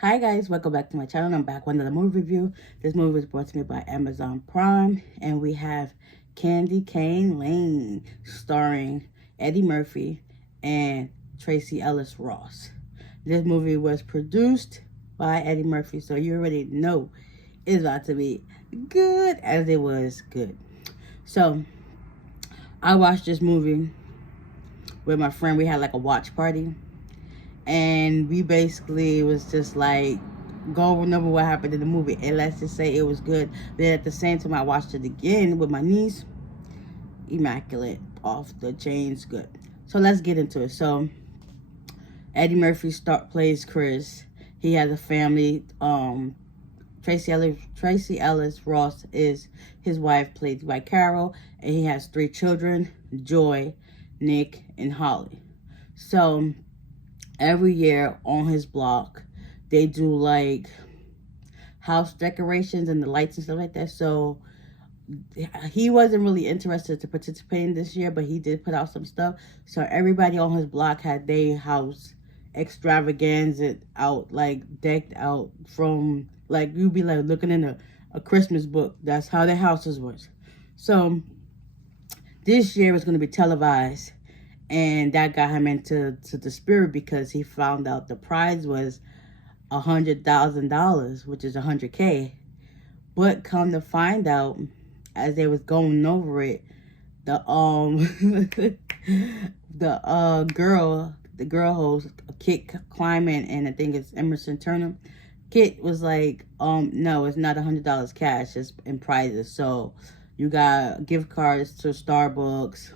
Hi guys, welcome back to my channel. I'm back with another movie review. This movie was brought to me by Amazon Prime, and we have Candy Cane Lane starring Eddie Murphy and Tracy Ellis Ross. This movie was produced by Eddie Murphy, so you already know it's about to be good as it was good. So I watched this movie with my friend. We had like a watch party, and we basically was just like go remember what happened in the movie, and let's just say it was good. Then at the same time I watched it again with my niece. Immaculate, off the chains, good. So let's get into it. So Eddie Murphy plays Chris. He has a family. Tracy Ellis Ross is his wife, played by Carol, and he has 3 children: Joy, Nick, and Holly. So every year on his block, they do like house decorations and the lights and stuff like that. So he wasn't really interested to participate in this year, but he did put out some stuff. So everybody on his block had their house extravaganza out, like decked out, from like you'd be like looking in a Christmas book. That's how their houses was. So this year was going to be televised, and that got him into the spirit because he found out the prize was $100,000, which is $100K. But come to find out, as they was going over it, the the girl host, Kit Klyman, and I think it's Emerson Turner. Kit was like, no, it's not $100 cash, it's in prizes. So you got gift cards to Starbucks,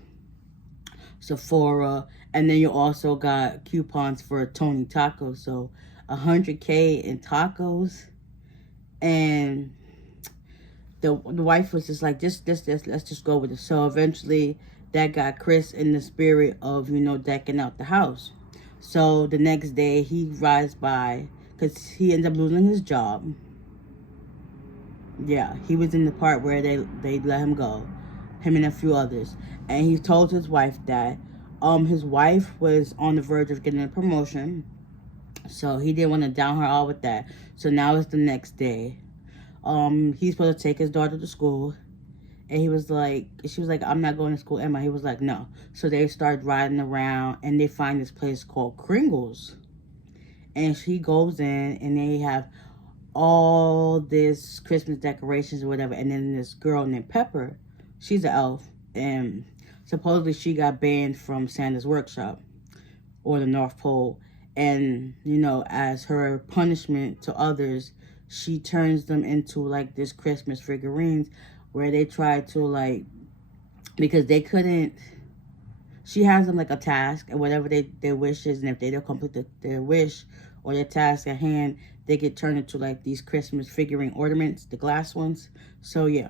Sephora, and then you also got coupons for Tony Tacos. So $100K in tacos. And the wife was just like, let's just go with it. So eventually that got Chris in the spirit of, decking out the house. So the next day he rides by, because he ends up losing his job. Yeah, he was in the part where they let him go, him and a few others. And he told his wife that his wife was on the verge of getting a promotion, so he didn't want to down her all with that. So now it's the next day. He's supposed to take his daughter to school, and she was like, I'm not going to school, Emma. He was like, no. So they started riding around, and they find this place called Kringles, and she goes in, and they have all this Christmas decorations or whatever. And then this girl named Pepper, she's an elf, and supposedly she got banned from Santa's workshop or the North Pole. And as her punishment to others, she turns them into like this Christmas figurines, where they try to, like, because they couldn't, she has them like a task, and whatever their wish is, and if they don't complete their wish or their task at hand, they get turned into like these Christmas figurine ornaments, the glass ones. So yeah,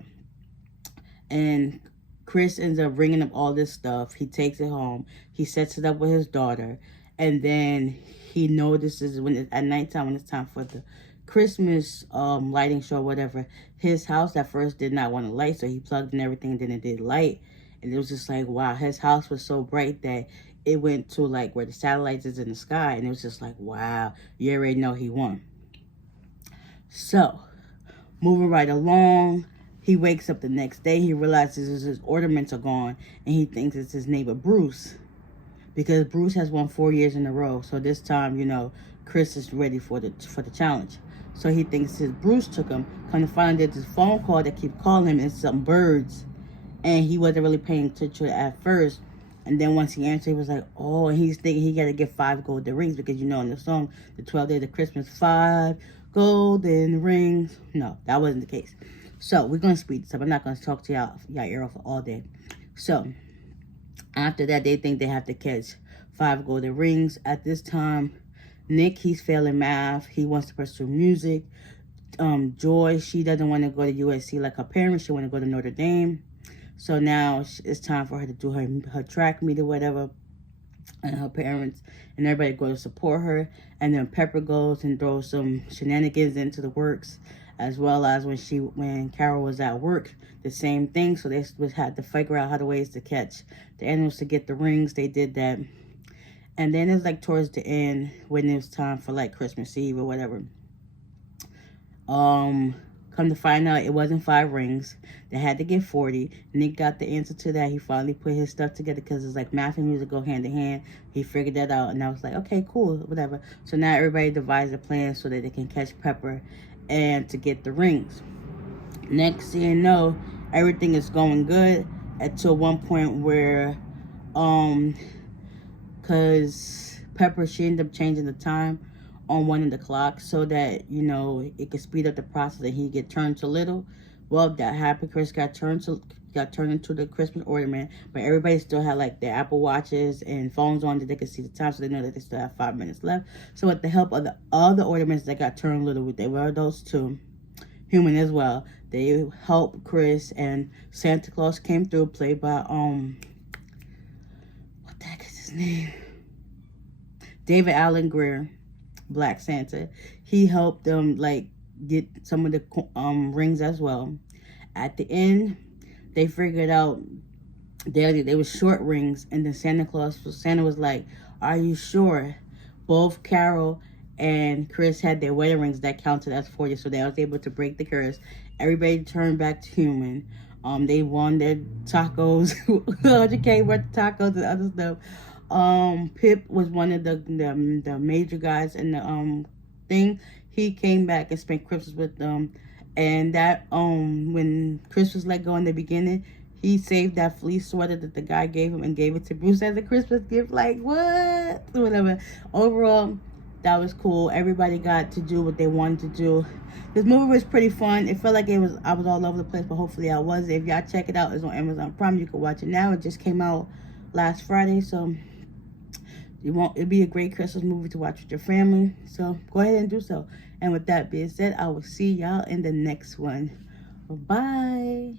and Chris ends up bringing up all this stuff. He takes it home. He sets it up with his daughter, and then he notices at nighttime, when it's time for the Christmas lighting show, whatever, his house at first did not want to light, so he plugged in everything, and then it did light. And it was just like, wow, his house was so bright that it went to like where the satellites is in the sky, and it was just like, wow, you already know he won. So moving right along, he wakes up the next day. He realizes his ornaments are gone, and he thinks it's his neighbor Bruce, because Bruce has won 4 years in a row. So this time, Chris is ready for the challenge. So he thinks his Bruce took him. Come to find out, there's this phone call that keeps calling him, and some birds, and he wasn't really paying attention at first. And then once he answered, he was like, oh, and he's thinking he got to get 5 golden rings, because in the song, the 12th day of Christmas, 5 golden rings. No, that wasn't the case. So we're going to speed this up. I'm not going to talk to y'all ear off all day. So after that, they think they have to catch 5 golden rings. At this time, Nick, he's failing math. He wants to pursue music. Joy, she doesn't want to go to USC like her parents. She want to go to Notre Dame. So now it's time for her to do her track meet or whatever. And her parents and everybody go to support her. And then Pepper goes and throws some shenanigans into the works, as well as when Carol was at work, the same thing. So they had to figure out how the ways to catch the animals to get the rings. They did that. And then it's like towards the end, when it was time for like Christmas Eve or whatever, Come to find out, it wasn't 5 rings. They had to get 40. Nick got the answer to that. He finally put his stuff together because it's like math and music go hand in hand. He figured that out, and I was like, okay, cool, whatever. So now everybody devised a plan so that they can catch Pepper and to get the rings. Next thing you know, everything is going good until one point where, because Pepper, she ended up changing the time on one of the clocks so that, you know, it could speed up the process and he get turned to little. Well, that happened. Chris got turned into the Christmas ornament, but everybody still had like their Apple Watches and phones on that they could see the time, so they know that they still have 5 minutes left. So with the help of the other ornaments that got turned little, they were those two, human as well. They helped Chris, and Santa Claus came through, played by what the heck is his name? David Alan Grier, Black Santa. He helped them like get some of the rings as well. At the end, they figured out they were short rings, and then Santa was like, "Are you sure?" Both Carol and Chris had their wedding rings that counted as 40, so they was able to break the curse. Everybody turned back to human. They won their tacos, 100K worth of tacos and other stuff. Pip was one of the major guys in the thing. He came back and spent Christmas with them, and that when Chris was let go in the beginning, he saved that fleece sweater that the guy gave him and gave it to Bruce as a Christmas gift. Like, what? Whatever. Overall, that was cool. Everybody got to do what they wanted to do. This movie was pretty fun. It felt like I was all over the place, but hopefully I was. If y'all check it out, it's on Amazon Prime. You can watch it now. It just came out last Friday, so it'd be a great Christmas movie to watch with your family. So go ahead and do so. And with that being said, I will see y'all in the next one. Bye.